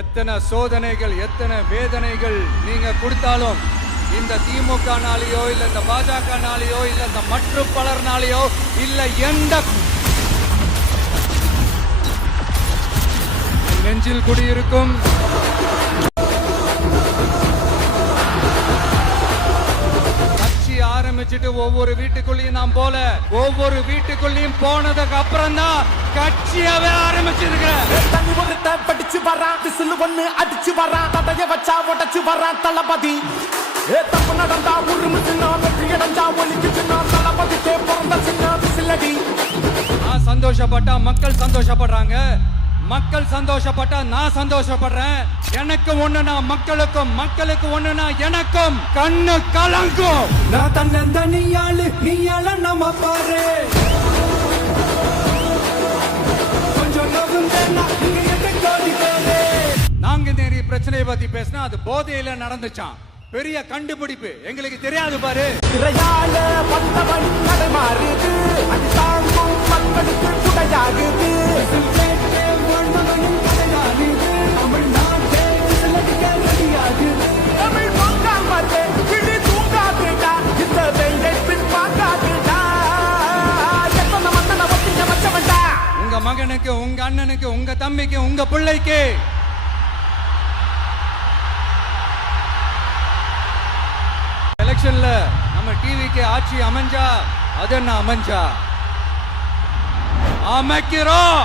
எத்தனை சோதனைகள் எத்தனை வேதனைகள் நீங்க கொடுத்தாலும் இந்த திமுகனாலேயோ இல்ல இந்த பாஜகனாலேயோ இல்ல இந்த மற்ற பலர்னாலேயோ இல்ல எந்த நெஞ்சில் குடியிருக்கும் கட்சி ஆரம்பிச்சுட்டு ஒவ்வொரு வீட்டுக்குள்ளேயும் நாம் போல ஒவ்வொரு வீட்டுக்குள்ளேயும் போனதுக்கு அப்புறம் தான் கட்சியாவே ஆரம்பிச்சிருக்கிறேன். படிச்சு வரான் விசில் ஒண்ணு அடிச்சு வரான் தடைய வச்சா உடச்சு வரான் தளபதி. தப்பு நடந்தா உருமு சின்ன வெற்றி அடைஞ்சா ஒலிக்கு சின்ன தளபதிக்கே பிறந்த சின்ன விசிலடி. நான் சந்தோஷப்பட்டா மக்கள் சந்தோஷப்படுறாங்க, மக்கள் சந்தோஷப்பட்டா நான் சந்தோஷப்படுறேன். எனக்கு ஒண்ணுனா மக்களுக்கும், மக்களுக்கு ஒண்ணுனா எனக்கும் கண்ணு கலங்கும். நான் தன்னந்தனியாளு நீயால நம்ம பாரு நாங்க நேரிய பிரச்சனையை பத்தி பேசினா அது போதையில நடந்துச்சான். பெரிய கண்டுபிடிப்பு எங்களுக்கு தெரியாது பாரு. திரையால வந்தவன் நடமாறுது அது தாங்கும் மக்களுக்கு குடையாகுது. தமிழ் பொங்காமது கிளி தூங்காதுடா இந்த வெள்ளை பின் பார்க்காதுடா. எத்தனை மன்னனை ஒட்டிய வச்சவன்டா உங்க மகனுக்கு, உங்க அண்ணனுக்கு, உங்க தம்பிக்கு, உங்க பிள்ளைக்கு எலெக்ஷன்ல நம்ம டிவிக்கு ஆட்சி அமைஞ்சா அது என்ன அமைஞ்சா அமைக்கிறோம்.